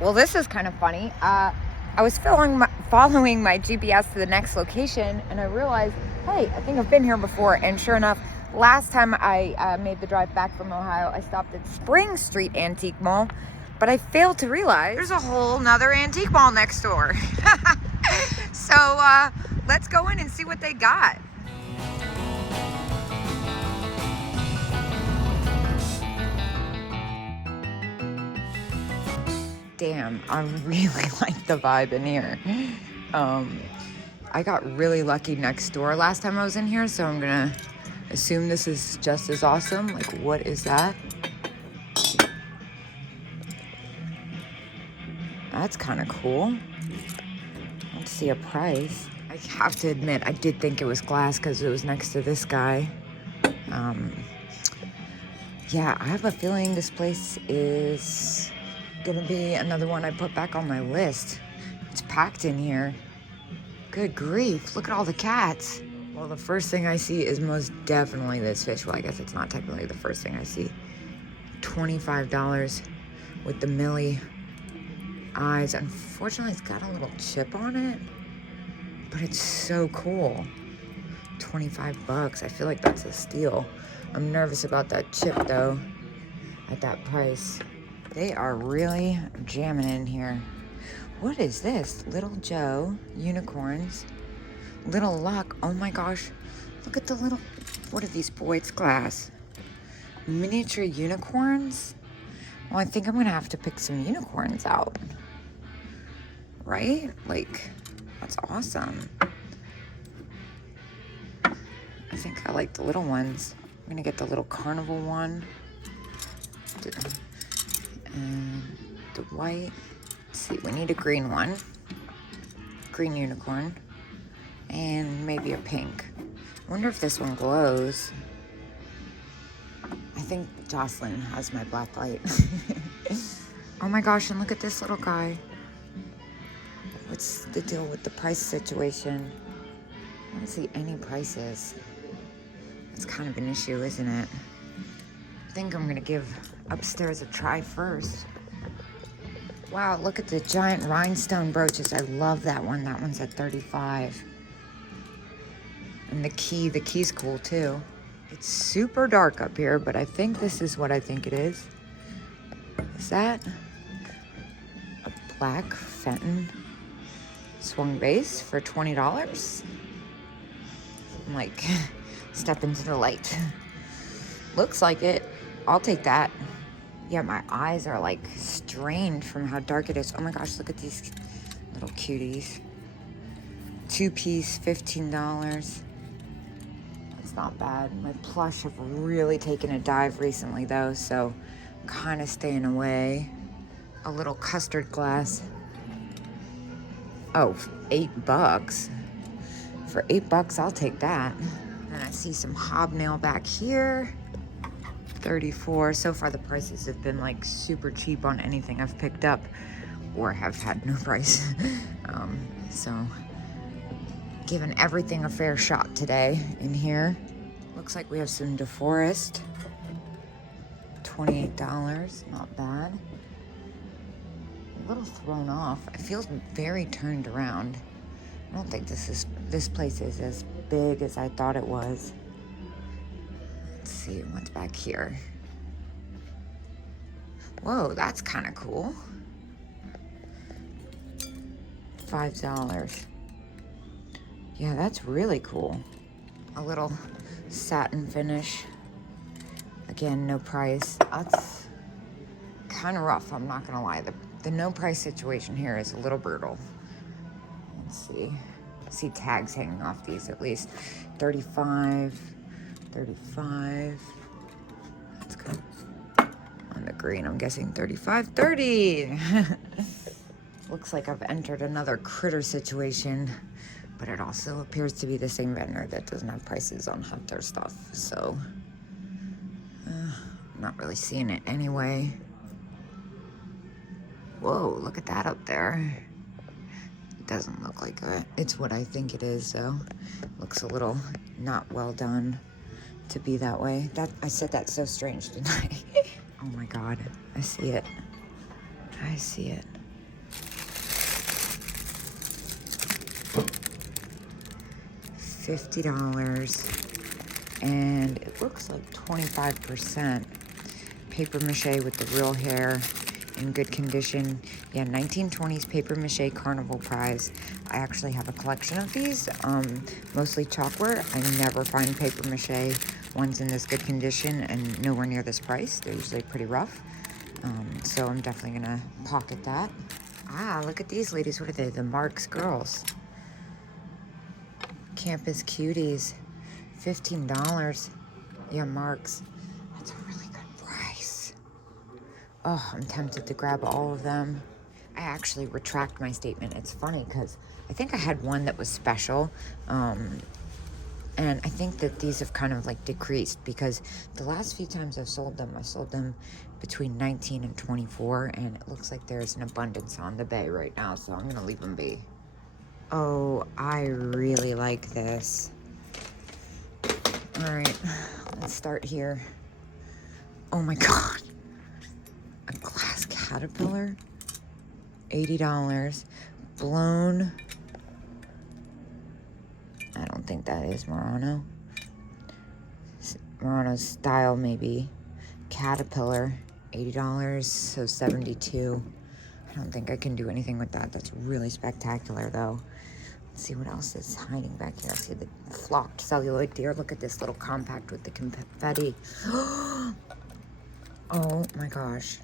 Well, this is kind of funny. I was following my GPS to the next location, and I realized, hey, I think I've been here before. And sure enough, last time I made the drive back from Ohio, I stopped at Spring Street Antique Mall, but I failed to realize there's a whole nother antique mall next door. So let's go in and see what they got. Damn, I really like the vibe in here. I got really lucky next door last time I was in here, so I'm gonna assume this is just as awesome. Like, what is that? That's kind of cool. Let's see a price. I have to admit, I did think it was glass because it was next to this guy. Yeah, I have a feeling this place is gonna be another one I put back on my list. It's packed in here. Good grief, look at all the cats. Well, the first thing I see is most definitely this fish. Well, I guess it's not technically the first thing I see. $25 with the Millie eyes. Unfortunately, it's got a little chip on it, but it's so cool. $25. I feel like that's a steal. I'm nervous about that chip though, at that price. They are really jamming in here. What is this? Little Joe, unicorns, Little Luck. Oh my gosh, look at the little, what are these boys? Glass. Miniature unicorns? Well, I think I'm gonna have to pick some unicorns out. Right? Like, that's awesome. I think I like the little ones. I'm gonna get the little carnival one. And the white. Let's see, we need a green one. Green unicorn. And maybe a pink. I wonder if this one glows. I think Jocelyn has my black light. Oh my gosh, and look at this little guy. What's the deal with the price situation? I don't see any prices. It's kind of an issue, isn't it? I think I'm gonna give upstairs a try first. Wow, look at the giant rhinestone brooches. I love that one. That one's at $35. And the key's cool too. It's super dark up here, but I think this is what I think it is. Is that a black Fenton swung base for $20? I'm like, step into the light. Looks like it. I'll take that. Yeah, my eyes are like strained from how dark it is. Oh my gosh, look at these little cuties. 2-piece, $15. That's not bad. My plush have really taken a dive recently though, so I'm kind of staying away. A little custard glass. Oh, $8. For $8, I'll take that. And I see some hobnail back here. $34. So far the prices have been like super cheap on anything I've picked up or have had no price. So giving everything a fair shot today in here. Looks like we have some DeForest. $28, not bad. A little thrown off. It feels very turned around. I don't think this place is as big as I thought it was. Let's see what's back here. Whoa, that's kind of cool. $5. Yeah, that's really cool. A little satin finish. Again, no price. That's kind of rough, I'm not gonna lie. The no price situation here is a little brutal. Let's see. See tags hanging off these at least. $35. That's good. On the green, I'm guessing $35. $30. Looks like I've entered another critter situation, but it also appears to be the same vendor that doesn't have prices on half their stuff, so I'm not really seeing it anyway. Whoa, look at that up there. It doesn't look like it. It's what I think it is, though. Looks a little not well done to be that way. I said that so strange, didn't I? Oh my God, I see it. I see it. $50. And it looks like 25% paper mache with the real hair in good condition. Yeah, 1920s paper mache carnival prize. I actually have a collection of these, mostly chalkware. I never find paper mache ones in this good condition and nowhere near this price. They're usually pretty rough. So I'm definitely gonna pocket that. Ah, look at these ladies. What are they? The Marks girls. Campus cuties. $15. Yeah, Marks. That's a really good price. Oh, I'm tempted to grab all of them. I actually retract my statement. It's funny because I think I had one that was special. And I think that these have kind of like decreased because the last few times I sold them between 19 and 24. And it looks like there's an abundance on the bay right now. So I'm going to leave them be. Oh, I really like this. All right, let's start here. Oh my God. A glass caterpillar, $80. Blown. I don't think that is Murano. Murano's style, maybe. Caterpillar, $80, so $72. I don't think I can do anything with that. That's really spectacular, though. Let's see what else is hiding back here. I see the flocked celluloid deer. Look at this little compact with the confetti. Oh my gosh.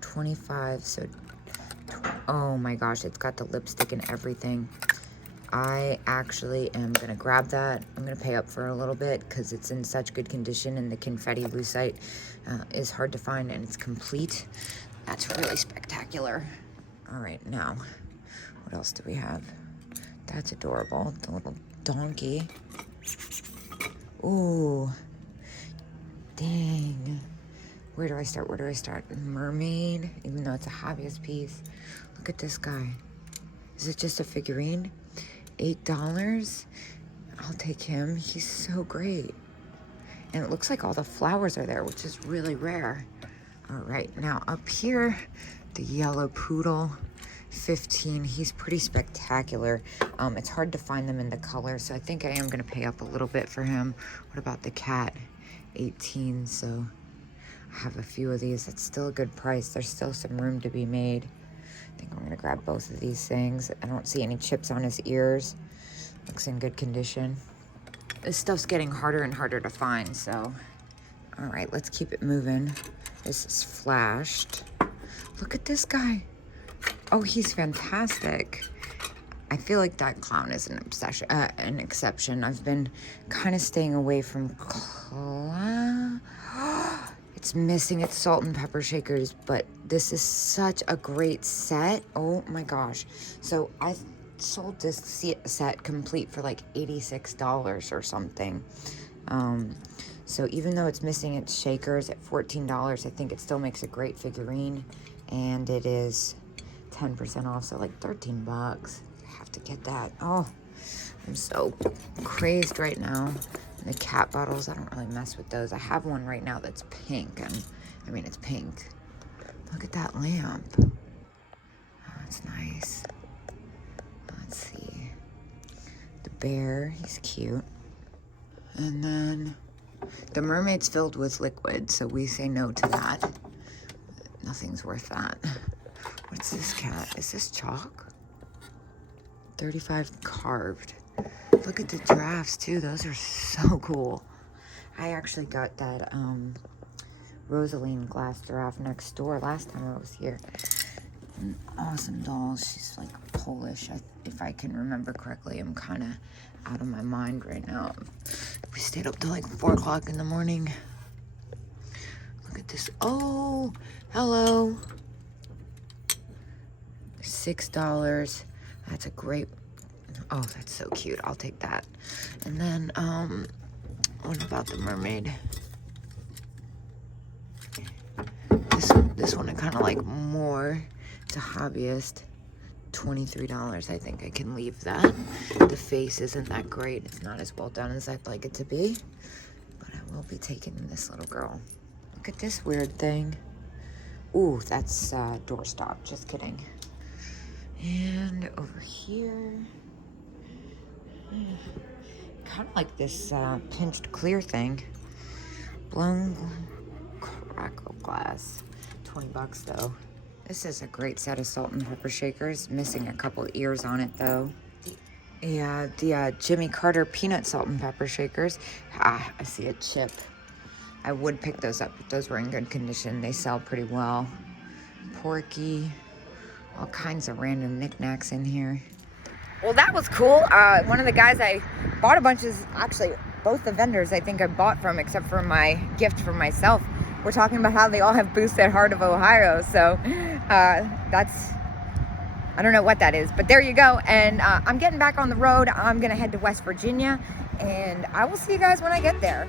25, so oh my gosh, it's got the lipstick and everything. I actually am gonna grab that. I'm gonna pay up for a little bit because it's in such good condition and the confetti lucite is hard to find and it's complete. That's really spectacular. All right, now, what else do we have? That's adorable, the little donkey. Ooh, dang. Where do I start? Where do I start? Mermaid, even though it's a hobbyist piece. Look at this guy. Is it just a figurine? $8? I'll take him. He's so great. And it looks like all the flowers are there, which is really rare. All right, now up here, the yellow poodle, $15. He's pretty spectacular. It's hard to find them in the color, so I think I am gonna pay up a little bit for him. What about the cat? $18, so I have a few of these. It's still a good price. There's still some room to be made. I think I'm gonna grab both of these things. I don't see any chips on his ears. Looks in good condition. This stuff's getting harder and harder to find, so. All right, let's keep it moving. This is flashed. Look at this guy. Oh, he's fantastic. I feel like that clown is an exception. I've been kind of staying away from clown. It's missing its salt and pepper shakers, but this is such a great set. Oh my gosh. So I sold this set complete for like $86 or something. So even though it's missing its shakers at $14, I think it still makes a great figurine. And it is 10% off, so like $13. I have to get that. Oh, I'm so crazed right now. And the cat bottles, I don't really mess with those. I have one right now that's pink, and I mean, it's pink. Look at that lamp. Oh, that's nice. Let's see. The bear, he's cute. And then the mermaid's filled with liquid, so we say no to that. Nothing's worth that. What's this cat? Is this chalk? 35 carved. Look at the giraffes too. Those are so cool. I actually got that Rosaline glass giraffe next door last time I was here. An awesome doll. She's like Polish, if I can remember correctly. I'm kind of out of my mind right now. We stayed up till like 4 o'clock in the morning. Look at this. Oh, hello. $6. That's a great. Oh, that's so cute. I'll take that. And then, what about the mermaid? This one I kind of like more. It's a hobbyist. $23. I think I can leave that. The face isn't that great. It's not as well done as I'd like it to be. But I will be taking this little girl. Look at this weird thing. Ooh, that's doorstop. Just kidding. And over here. kind of like this pinched clear thing. Blown crackle glass. 20 bucks though. This is a great set of salt and pepper shakers. Missing a couple ears on it though. Yeah, the Jimmy Carter peanut salt and pepper shakers. Ah, I see a chip. I would pick those up if those were in good condition. They sell pretty well. Porky. All kinds of random knickknacks in here. Well, that was cool. One of the guys I bought a bunch of, actually, both the vendors I think I bought from, except for my gift for myself, we're talking about how they all have booths at Heart of Ohio. So that's, I don't know what that is, but there you go. And I'm getting back on the road. I'm going to head to West Virginia, and I will see you guys when I get there.